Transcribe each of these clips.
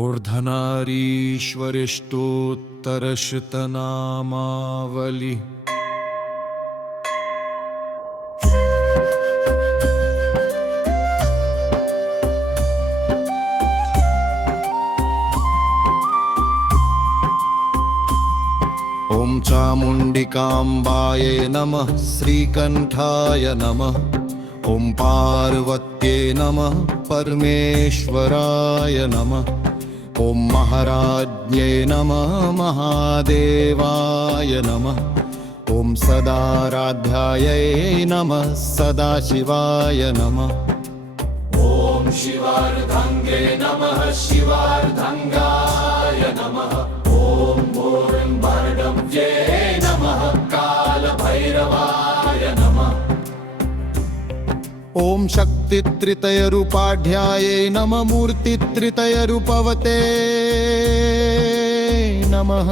ऊर्ध्वनारीश्वरिष्टोत्तरशतनामावलि ॐ चामुण्डिकाम्बायै नमः श्रीकण्ठाय नमः ॐ पार्वत्यै नमः परमेश्वराय नमः ॐ महाराज्ञै नमः महादेवाय नमः ॐ सदाराध्यायै नमः सदाशिवाय नमः ॐ शिवार्धङ्गे नमः शिवार्धङ्गाय नमः ॐ भूर्भुवस्सुवे नमः कालभैरवाय नमः ॐ शक्तित्रितयरूपाढ्यायै नमः मूर्तित्रितयरूपवते नमः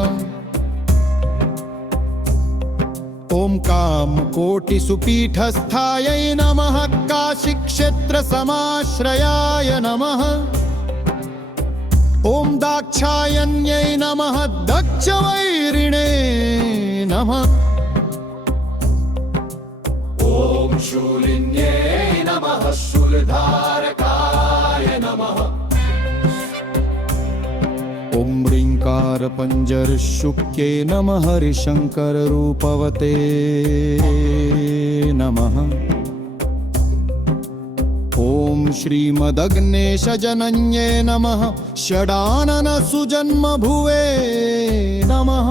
ॐ कामकोटिसुपीठस्थायै नमः काशीक्षेत्रसमाश्रयाय नमः ॐ दाक्षायण्यै नमः दक्षवैरिणे नमः ॐ शूलिन्यै नमः शूलधारकाय नमः ॐ ह्रीङ्कारपञ्जरशुक्यै नमः हरिशङ्कररूपवते नमः ॐ श्रीमदग्नेशजनन्यै नमः षडाननसुजन्मभुवे नमः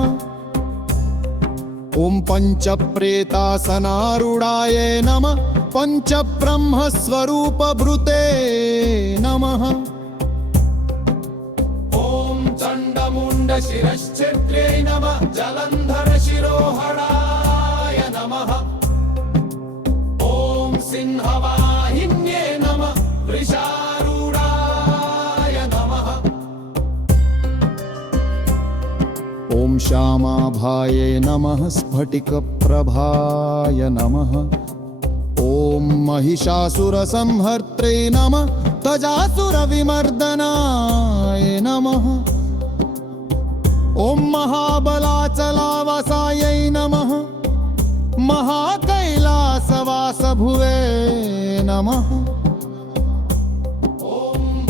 ॐ पञ्चप्रेतासनारूढाय नमः पञ्चब्रह्मस्वरूपभृते नमः ॐ चण्डमुण्डशिरश्चित्रे नमः जलन्धरशिरोहणाय नमः ॐ सिंहवाहिन्ये नमः वृषारूढाय नमः ॐ श्यामाभायै नमः स्फटिकप्रभाय नमः ॐ महिषासुरसंहर्त्रे नमः तजासुरविमर्दनाय नमः ॐ महाबलाचलावासायै नमः महाकैलासवासभुवे नमः ॐ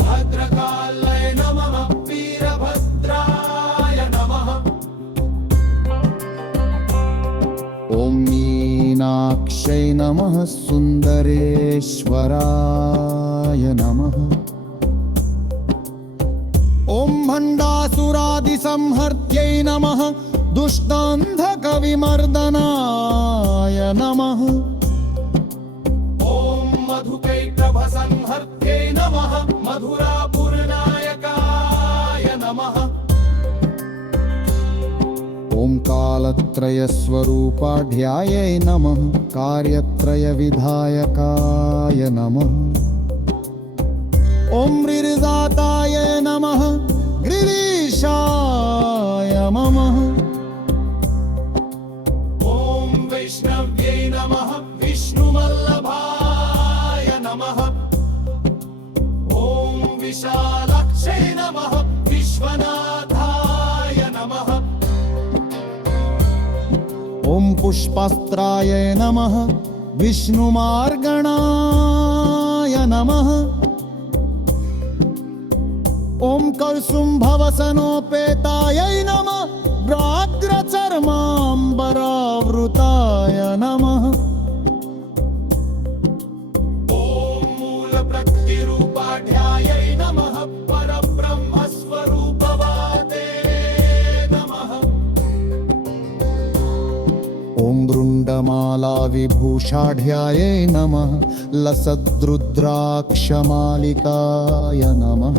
भद्रकाल्यै नमः वीरभद्राय नमः ॐ मीनाक्ष्यै नमः सुन्दरेश्वराय नमः ॐ भण्डासुरादिसंहर्त्यै नमः दुष्टान्धकविमर्दनाय नमः ॐ मधुकैटभसंहर्त्यै नमः मधुरापुरनायकाय नमः ॐ कालत्रयस्वरूपाढ्यायै नमः कार्यत्रयविधायकाय नमः ॐ गिरिजाताय नमः गिरीशाय नमः ॐ वैष्णव्यै नमः विष्णुवल्लभाय नमः ॐ विशालाक्षै नमः विश्वनाथाय नमः ॐ पुष्पास्त्राय नमः विष्णुमार्गणाय नमः ॐ कलसुम्भवसनोपेतायै नमः व्याघ्रचर्माम्बरावृताय नमः ॐ मूलप्रकृतिरूपाढ्यायै नमः परब्रह्मस्वरूपवादे नमः ॐ वृन्दमालाविभूषाढ्यायै नमः लसद्रुद्राक्षमालिकाय नमः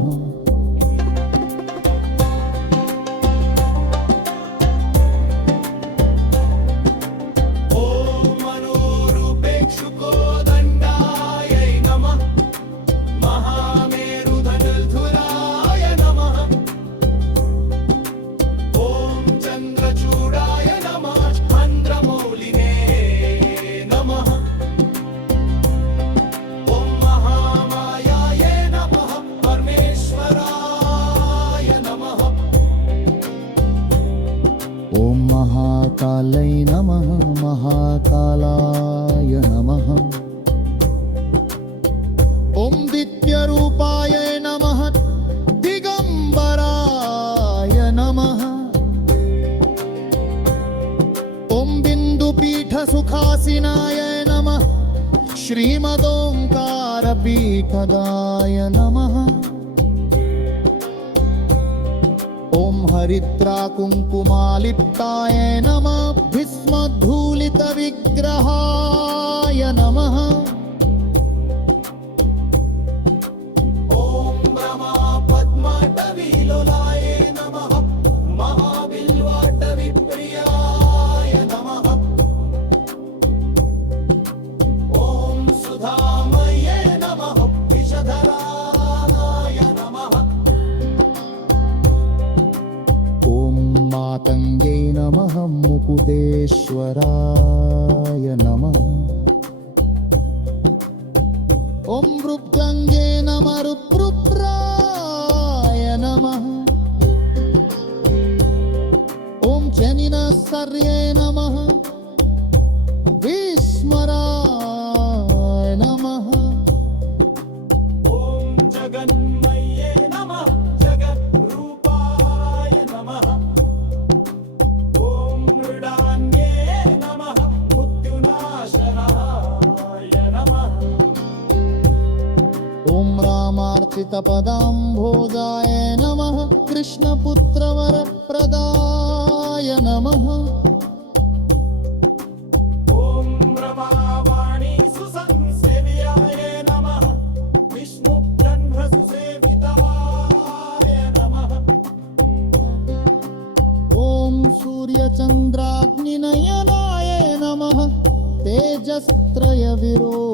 श्रीमदोङ्कारपीठदाय नमः ॐ हरिद्राकुङ्कुमालिप्ताय नमः भस्मधूलितविग्रहाय नमः ॐ ब्रह्मपद्मटविलोलाय नमः महाबिल्वाटविप्रियाय नमः ॐ सुधामये नमः विषधराय नमः ॐ मातङ्गे नमः मुकुटेश्वराय नमः ॐ वृद्धङ्गे नमः रुद्राय नमः ॐ जनिनसर्ये नमः विस्मराय नमः ॐ जगन्मये नमः जगद्रूपाय नमः ॐ मृडान्ये नमः मृत्युनाशनाय नमः ॐ रामार्चितपदाम्भोजाय नमः कृष्णपुत्रवरप्रदाय नमः ॐ रमावाणी सुसंसेव्याय नमः विष्णुब्रह्मसुसेविताय नमः ॐ सूर्यचन्द्राग्निनयनाय नमः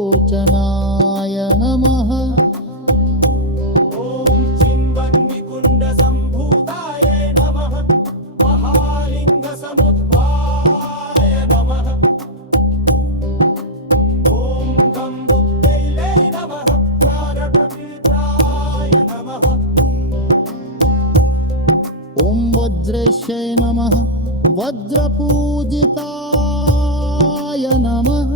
तेजस्त्रयविरोचनाय नमः ॐ चिन्वन्निकुण्डसम्भूताय नमः महालिङ्गसमुद्भाय नमः ॐ कम्बुद्धैले नमः तारकपीठाय नमः ॐ वज्रेशय नमः वज्रपूजिताय नमः